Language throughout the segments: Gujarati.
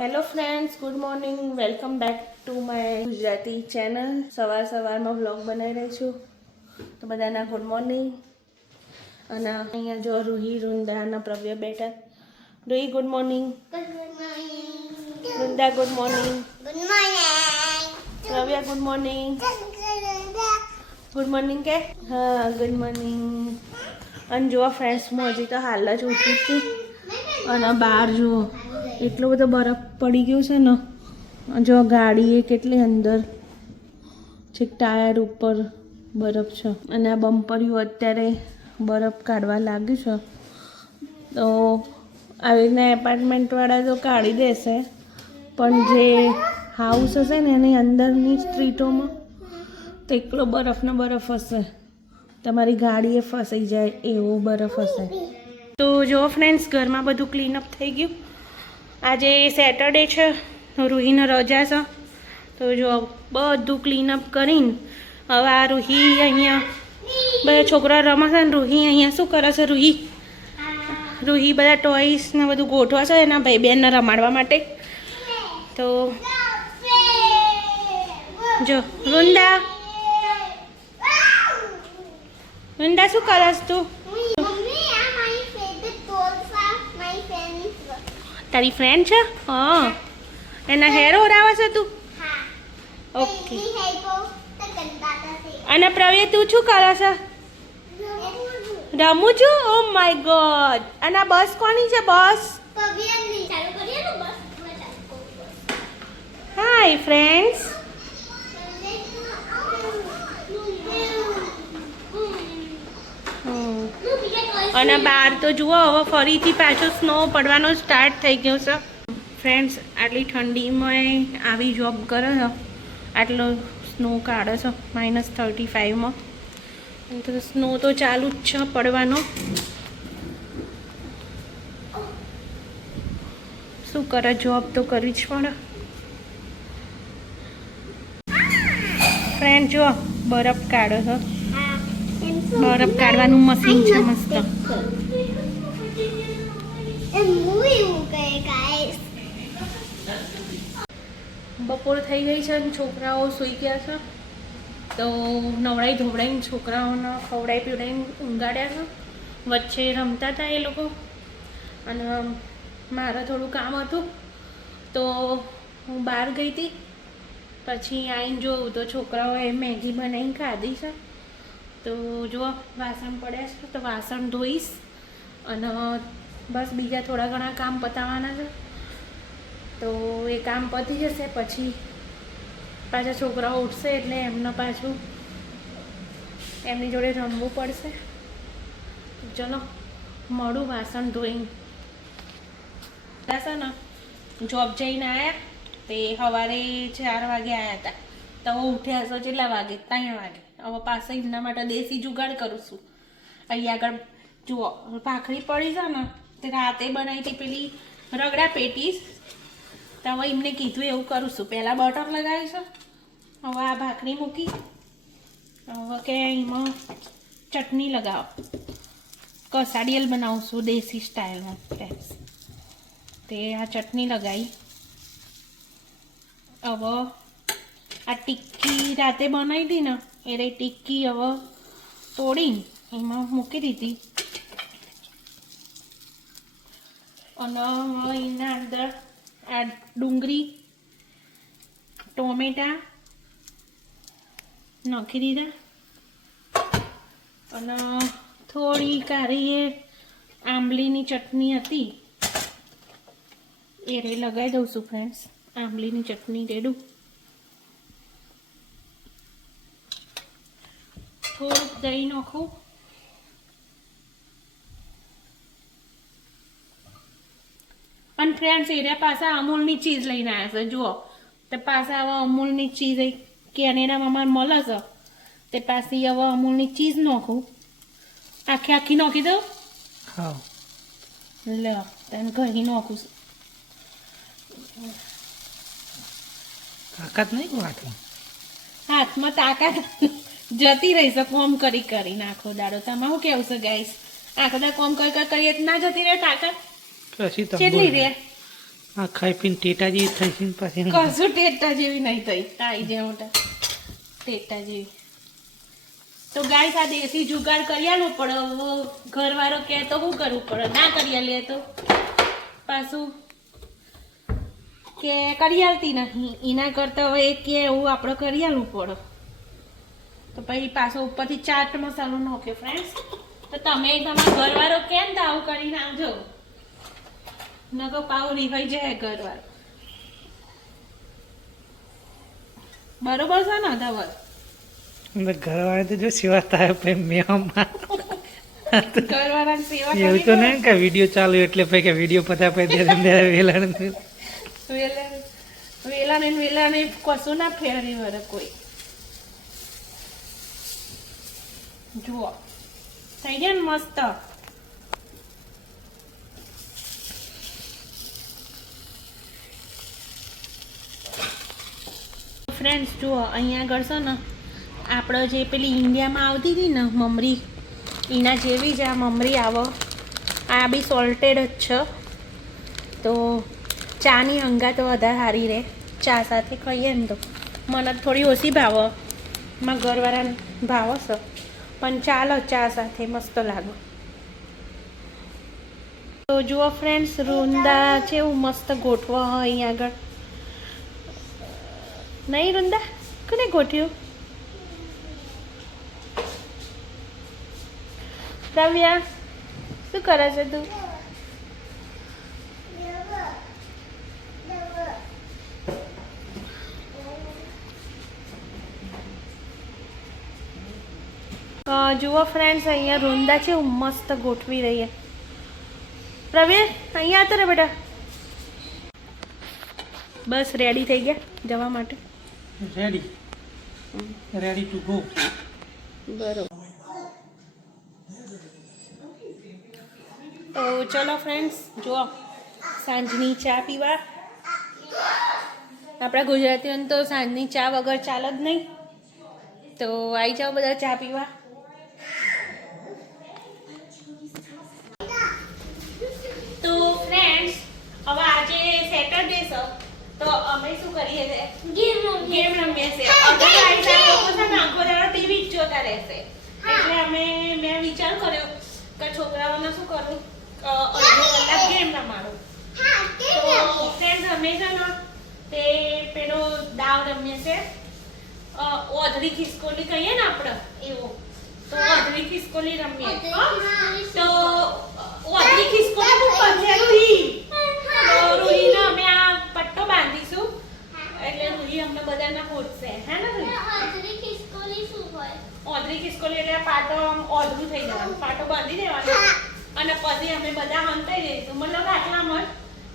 Hello friends, good morning. Welcome back to my Gujarati channel. સવારમાં વ્લોગ બનાવી રહી છું. તો બધાના ગુડ મોર્નિંગ. અને અહીંયા જો રૂહી, વૃંદા અને પ્રવ્ય બેઠા. Ruhi good morning. Vrunda good morning. Pravya good morning. Good morning કે હા, ગુડ મોર્નિંગ. અને જુઓ ફ્રેન્ડ્સ, હું હજી તો હાલ જ ઉઠી છું. અને બહાર જુઓ એટલો બધો બરફ પડી ગયો છે ને. જો ગાડી એ કેટલી અંદર છેક ટાયર ઉપર બરફ છે. અને આ બમ્પરિયું અત્યારે બરફ કાઢવા લાગ્યું છે. તો આવી રીતના એપાર્ટમેન્ટવાળા તો કાઢી દેશે, પણ જે હાઉસ હશે ને એની અંદરની સ્ટ્રીટોમાં તો એકલો બરફનો બરફ હશે, તમારી ગાડીએ ફસાઈ જાય એવો બરફ હશે. તો જો ફ્રેન્ડ્સ, ઘરમાં બધું ક્લીનઅપ થઈ ગયું. આજે સેટરડે છે, રૂહીને રજા છે. તો જો બધું ક્લીનઅપ કરીને હવે આ રૂહી અહીંયા બધા છોકરા રમે છે ને રૂહી અહીંયા શું કરે છે? રૂહી બધા ટોયસ ને બધું ગોઠવા છે એના ભાઈ બહેનને રમાડવા માટે. તો જો વૃંદા શું કરસ તું? તારી ફ્રેન્ડ છે? હા, એના હેર ઓરાવે છે તું? ઓકે. અને પ્રવ્ય તું શું કરે છે? રમું છું. Oh my God. અને આ બસ કોની છે? બસ હાય ફ્રેન્ડ્સ. અને બહાર તો જુઓ હવે ફરીથી પાછો સ્નો પડવાનો સ્ટાર્ટ થઈ ગયો છે. ફ્રેન્ડ્સ, આટલી ઠંડીમાં આવી જોબ કરે છે, આટલો સ્નો કાઢે છે -35માં. તો સ્નો તો ચાલુ જ છે પડવાનો. શું કરે, જોબ તો કરવી જ પડે. ફ્રેન્ડ જો બરફ કાઢે છે. બરફ કાઢવાનું મશીન છે મસ્ત. બપોર થઈ ગઈ છે અને છોકરાઓ સૂઈ ગયા છે. તો નવડાઈ ધોવડાઈને છોકરાઓને ખવડાવી પીવડાવીને ઊંઘાડ્યા છે. વચ્ચે રમતા હતા એ લોકો. અને મારે થોડું કામ હતું તો હું બહાર ગઈ હતી. પછી આવીને જોઉં તો છોકરાઓએ મેગી બનાવીને ખાધી છે. તો જુઓ વાસણ પડ્યા છે, તો વાસણ ધોઈશ. અને બસ બીજા થોડા ઘણા કામ પતાવવાના છે. તો એ કામ પતી જશે પછી પાછા છોકરાઓ ઉઠશે એટલે એમને પાછું એમની જોડે રમવું પડશે. ચલો મળું વાસણ ધોઈને. છે ને જોબ જઈને આવ્યા તે સવારે 4 વાગે આવ્યા હતા. તો હવે ઉઠ્યા છો કેટલા વાગે? 3 વાગે. હવે પાછા એમના માટે દેશી જુગાડ કરું છું. અહીંયા આગળ જુઓ ભાખરી પડી છે ને, તે રાતે બનાવી હતી પેલી રગડા પેટીસ. તો હવે એમને કીધું એવું કરું છું. પહેલાં બટર લગાવીશું, હવે આ ભાખરી મૂકી, હવે કે એમાં ચટણી લગાવો. કસાડિયલ બનાવું છું દેશી સ્ટાઇલમાં ફ્રેન્ડ્સ. તે આ ચટણી લગાવી. હવે આ ટિક્કી રાતે બનાવી હતી ને એ ટિક્કી હવે તોડીને એમાં મૂકી દીધી. અને એના અંદર આ ડુંગળી ટોમેટા નાખી દીધા. અને થોડી કારી એ આંબલીની ચટણી હતી એ લગાવી દઉં છું ફ્રેન્ડ્સ. આંબલીની ચટણી રેડું. થોડુંક દહીં નાખું. અને ફ્રેન્ડ્સ એરિયા પાછા અમૂલની ચીઝ લઈને આવ્યા છે. જુઓ તે પાછા હવે અમૂલની ચીઝ કેનેડામાં અમારે મળે છે. તે પાછી હવે અમૂલની ચીઝ નાખું. આખી નાખી દઉં. હા લે તને ઘી નાખું. તાકાત નહીં હાથમાં તાકાત જતી રહી છે કોમ કરી નાખો દાડો. તમારે શું કેવું છે ગાઈસ? આખો દા કોમ કરીએ ના જતી રહે તાકાત? કેટલી રે આ ખાઈ પીને ટેટા જેવી થઈ છે પછી કશું ટેટા જેવી નહીં થઈ તાઈ જે મોટા ટેટા જેવી. તો ગાઈસ આ દેશી જુગાડ કરી આલવું પડે. હવે ઘરવાળો કહે તો શું કરવું પડે? ના કરી આલીએ તો પાછું કે કરી આલતી નહીં. એના કરતાં હવે એ કે એવું આપણે કરી આલવું પડે. તો પછી પાછો ઉપરથી ચાટ મસાલો નાખ્યો ફ્રેન્ડ્સ. તો તમે તમારા ઘરવાળો કેમ તો આવું કરીને આવજો, નકો પાવ રીવાઈ જાય ઘરવાળો. બરોબર છે ને ધવલ? ઘરવાળા તો જો સેવા થાય પછી મેં ઘરવાળાની સેવા એવું તો નહીં કે વિડીયો ચાલુ એટલે પછી કે વિડીયો પતા પછી વેલા વેલા ને કશું ના ફેરવી વરે કોઈ. જુઓ થઈ ગયા ને મસ્ત. ફ્રેન્ડ્સ જુઓ અહીંયા આગળ છે ને આપણે જે પેલી ઇન્ડિયામાં આવતી હતી ને મમરી, એના જેવી જ આ મમરી આવે. આ બી સોલ્ટેડ જ છે. તો ચાની હંગાત વધારે સારી રહે. ચા સાથે ખાઈએ ને તો મને થોડી ઓછી ભાવે, મારા ઘરવાળાને ભાવે છે, પણ ચાલો ચા સાથે મસ્ત લાગે. તો જુઓ ફ્રેન્ડ્સ રૂંદા કેવું મસ્ત ગોઠવો અહીંયા આગળ. નહીં રૂંદા કોને ગોઠ્યું? પ્રવ્યા શું કરે છે તું? જુઓ ફ્રેન્ડ્સ અહીંયા રૂંદા છે મસ્ત ગોઠવી રહી છે. પ્રવીર અહીંયા આવતો રે બેટા. બસ રેડી થઈ ગયા જવા માટે. Ready to go. બરોબર. તો ચલો ફ્રેન્ડ્સ જુઓ સાંજની ચા પીવા. આપણા ગુજરાતીઓને તો સાંજની ચા વગર ચાલે જ નહીં. તો આવી જાઓ બધા ચા પીવા. તો ફ્રેન્ડ્સ હવે આજે સેટરડે છે તો અમે શું કરીએ છે? ગેમ રમીએ છે. અગર લોકો છે ને આખો દાડો ટીવી જ જોતા રહેશે એટલે મેં વિચાર કર્યો કે છોકરાઓને શું કરું, અડધો કલાક ગેમ રમાડું. તો ફ્રેન્ડ્સ અમે છે ને તે પેલો દાવ રમીએ છે, ઓધડી ખિસકોલી કહીએ ને આપણે એવો. તો ઓધડી ખિસકોલી રમીએ. તો ઓધડી ખિસકોલી નું પંજેરું તો રૂહીને અમે આ પટ્ટો બાંધીશું એટલે રૂહી અમને બધાને હોટશે. હે ને રૂહી? ઓધડી ખિસકોલી એટલે પાટો ઓધડું થઈ જવાનું, પાટો બાંધી દેવાનો અને પછી અમે બધા હંતાઈ દઈશું. મતલબ આટલામાં જ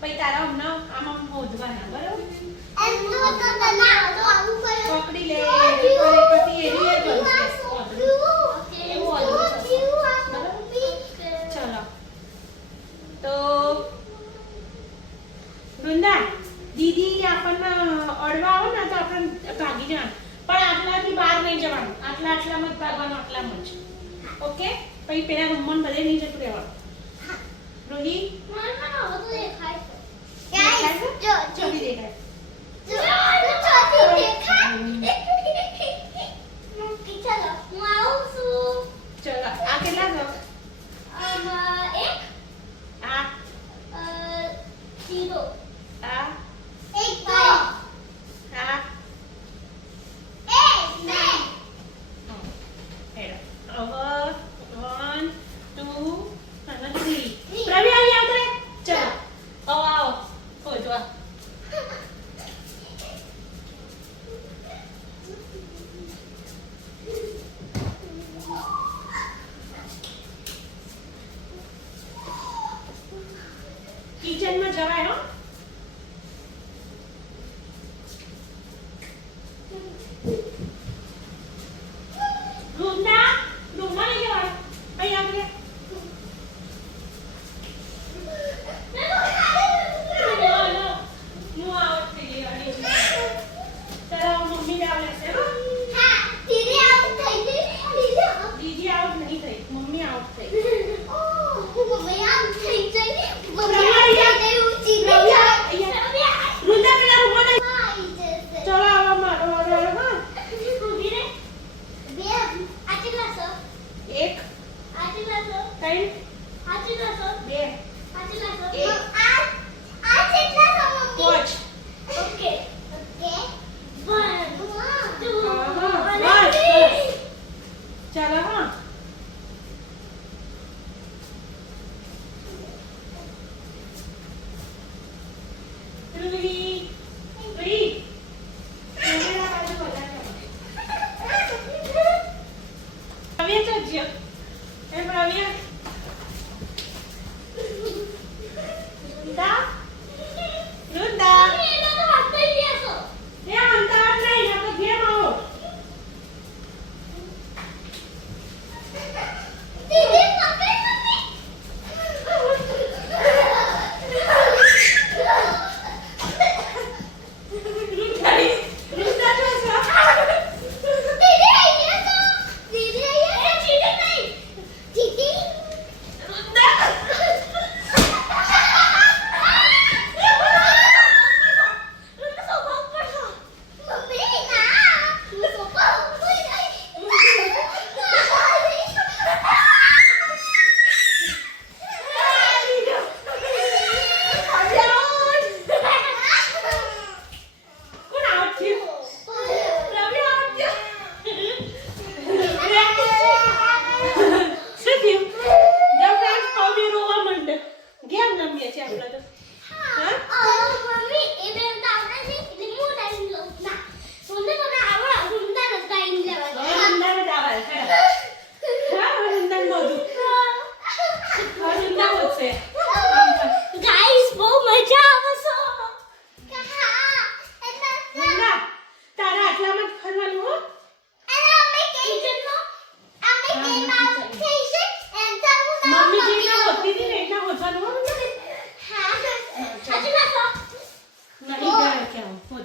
પછી તારા અમને આમાં હોદવાના. બરાબર? પકડી લે પછી એવી ચલો. તો વૃંદા દીદી આપણને અડવા આવો ને તો આપણે ભાગી જવાનું, પણ આટલાથી બહાર નહીં જવાનું. આટલામાં જ ભાગવાનું, આટલામાં જ. ઓકે? પછી પેલા રૂમમાં બધે નહીં જતું રહેવાનું. રોહી દેખાય ચલો. આ કેટલા છો?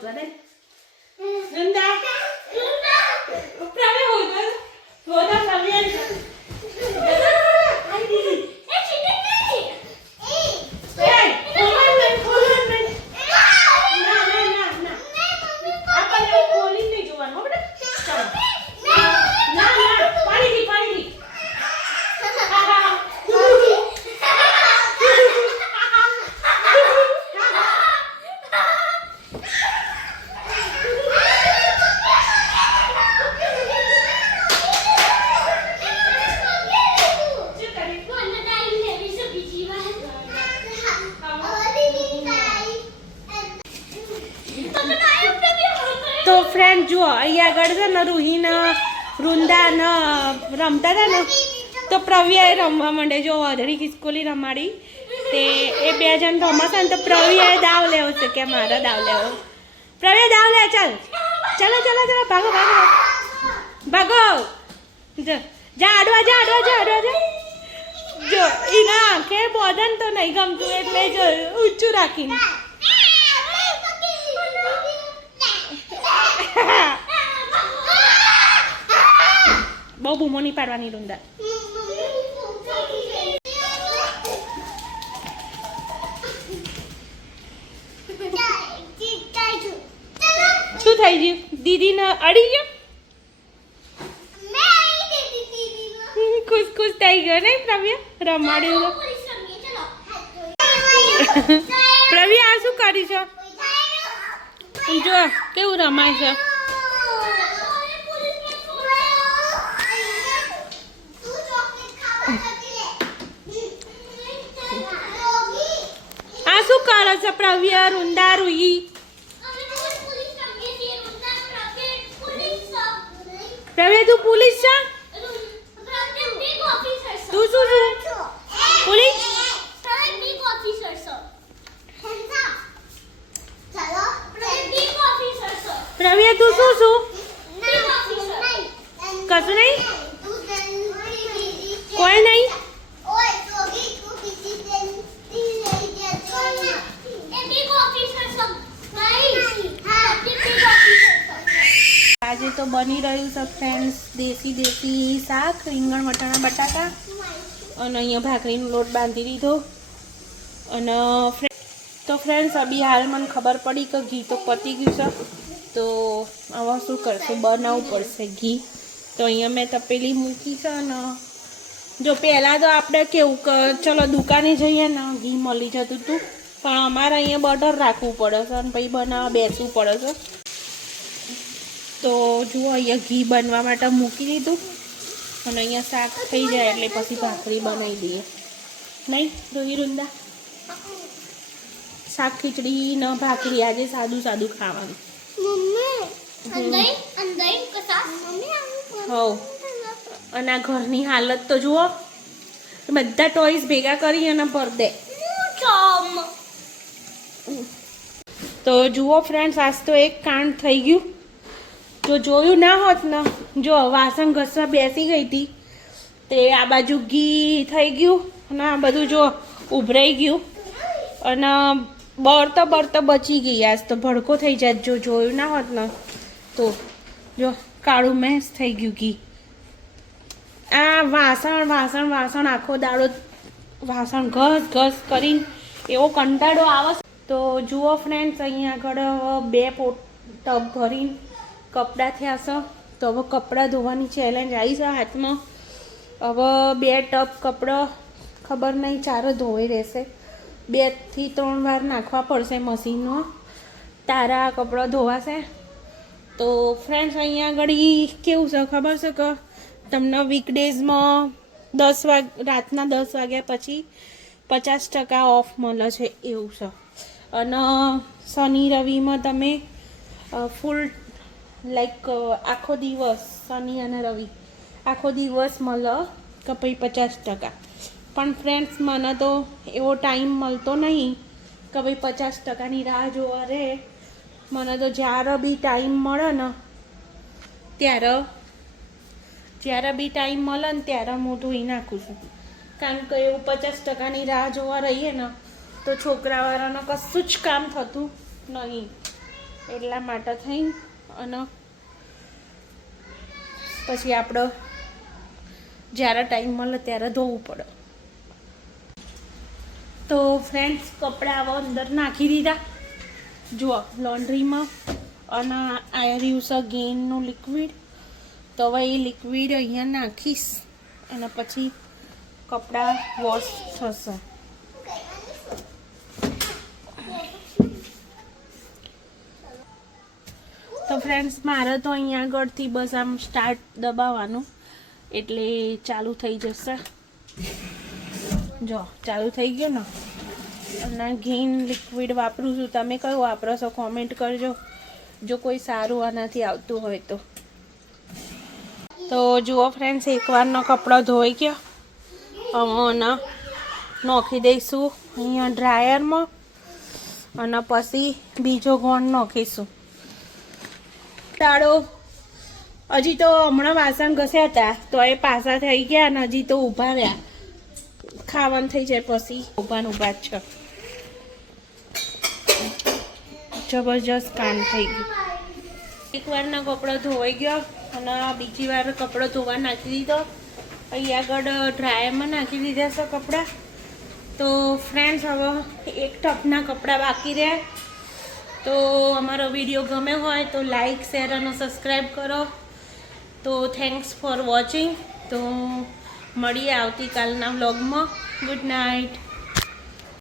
હોતો ને નંદા પ્રવે હોતો હોતા પ્રવે આઈ દીદી એ ચીટી નહીં એ ખોલન નહીં ના આપણે ખોલી નહીં જોવાનું હો બેટા ચાલો ના પાણી તો ફ્રેન્ડ જુઓ અહીંયા આગળ છે ને રૂહીને વૃંદા ને રમતા હતા ને તો પ્રવ્યાએ રમવા માંડે જો વાદળી ખિસકોલી રમાડી તે એ બે જણ રમશે ને તો પ્રવ્યાએ દાવ લેવો છે કે મારો દાવ લેવો પ્રવ્યા દાવ લે ચાલ ચાલો ભાગો જા આડવા જો એના આંખે બોધન તો નહીં ગમતું એટલે જો ઊંચું રાખીને બહુ બૂમો નહીં પાડવાની રૂંદા શું થઈ ગયું દીદીને અડી ગયો ખુશ થઈ ગયો નહીં પ્રવ્યા રમાડ્યું પ્રવ્યા આ શું કરી છે જો કેવું રમાય છે આ શું કરે છે પ્રવ્યા રૂંદા રૂહી પ્રવ્યા તું પોલીસ છે તું શું પોલીસ પ્રવ્યા તું શું કશું નહીં કોઈ નહીં આજે તો બની રહ્યું છે ફ્રેન્ડ્સ દેશી શાક રીંગણ વટાણા બટાકા અને અહીંયા ભાખરીનો લોટ બાંધી દીધો અને તો ફ્રેન્ડ્સ અભી હાલ મને ખબર પડી કે ઘી તો પતી ગયું છે તો આવા શું કરશું બનાવવું પડશે ઘી તો અહીંયા મેં તપેલી મૂકી છે અને જો પહેલાં તો આપણે કેવું કે ચલો દુકાને જઈએ ને ઘી મળી જતું હતું પણ અમારે અહીંયા બટર રાખવું પડે છે અને પછી બનાવવા બેસવું પડે છે તો જુઓ અહીંયા ઘી બનવા માટે મૂકી દીધું અને અહીંયા શાક થઈ જાય એટલે પછી ભાખરી બનાવી દઈએ નહીં રોહી રૂંદા શાક ખીચડી ને ભાખરી આજે સાદું ખાવાનું હો અને આ ઘરની હાલત તો જુઓ બધા ટોયસ ભેગા કરી અને ભર દે તો જુઓ ફ્રેન્ડ્સ આજ તો એક કાંડ થઈ ગયું જો જોયું ના હોત ને જો વાસણ ઘસવા બેસી ગઈ હતી તે આ બાજુ ઘી થઈ ગયું અને આ બધું જો ઉભરાઈ ગયું અને બળતો બચી ગઈ આજ તો ભડકો થઈ જાય જો જોયું ના હોત ને તો જો કાળું મેસ થઈ ગયું ઘી આ વાસણ આખો દાડો વાસણ ઘસ કરીને એવો કંટાળો આવે તો જુઓ ફ્રેન્ડ્સ અહીંયા આગળ 2 ટબ ભરીને કપડાં થયા છે તો હવે કપડાં ધોવાની ચેલેન્જ આવી છે હાથમાં હવે 2 ટબ કપડાં ખબર નહીં 4 ધોઈ રહેશે 2 થી 3 વાર નાખવા પડશે મશીનમાં તારા કપડાં ધોવાશે તો ફ્રેન્ડ્સ અહીંયા આગળ કેવું છે ખબર છે કે તમને વીકડેઝમાં રાતના 10 વાગ્યા પછી 50% ઓફ મળે છે એવું છે અને શનિ રવિમાં તમે ફૂલ લાઈક આખો દિવસ શનિ અને રવિ આખો દિવસ મળે કે પછી 50% પણ ફ્રેન્ડ્સ મને તો એવો ટાઈમ મળતો નહીં કે ભાઈ 50%ની રાહ જોવા રહે મને તો જ્યારે બી ટાઈમ મળે ને ત્યારે હું ધોઈ નાખું છું કારણ કે એવું 50%ની રાહ જોવા રહીએ ને તો છોકરાવાળાને કશું જ કામ થતું નહીં એટલા માટે થઈ અને પછી આપણે જ્યારે ટાઈમ મળે ત્યારે ધોવું પડે. તો ફ્રેન્ડ્સ કપડાં આવો અંદર નાખી દીધા જુઓ લોન્ડ્રીમાં અને આ રહ્યું છે ગેઇનનું લિક્વિડ. તો હવે એ લિક્વિડ અહીંયા નાખીશ અને પછી કપડાં વોશ થશે. તો ફ્રેન્ડ્સ મારે તો અહીંયા આગળથી બસ આમ સ્ટાર્ટ દબાવવાનું એટલે ચાલુ થઈ જશે. જો ચાલુ થઈ ગયો ને. અને ગેઇન લિક્વિડ વાપરું છું. તમે કયું વાપરો છો કોમેન્ટ કરજો જો કોઈ સારું આનાથી આવતું હોય તો. તો જુઓ ફ્રેન્ડ્સ એકવારનો કપડો ધોઈ ગયો. હવે નાખી દઈશું અહીંયા ડ્રાયરમાં અને પછી બીજો ગોણ નાખીશું. તાળો હજી તો હમણાં વાસણ ઘસ્યા હતા તો એ પાછા થઈ ગયા અને હજી તો ઊભા રહ્યા. ખાવાનું થઈ જાય પછી ઊભા જ છે. જબરજસ્ત કામ થઈ ગયું. એકવારનો કપડો ધોવાઈ ગયો અને બીજી વાર કપડો ધોવા નાખી દીધો. અહીં આગળ ડ્રાયરમાં નાખી દીધા છે કપડાં. તો ફ્રેન્ડ્સ હવે એક ટપના કપડાં બાકી રહ્યા. તો અમારો વિડીયો ગમે હોય તો લાઈક શેર અને સબસ્ક્રાઈબ કરો. તો થેન્ક્સ ફોર વોચિંગ. તો મળીએ આવતીકાલના વ્લોગમાં. Good night.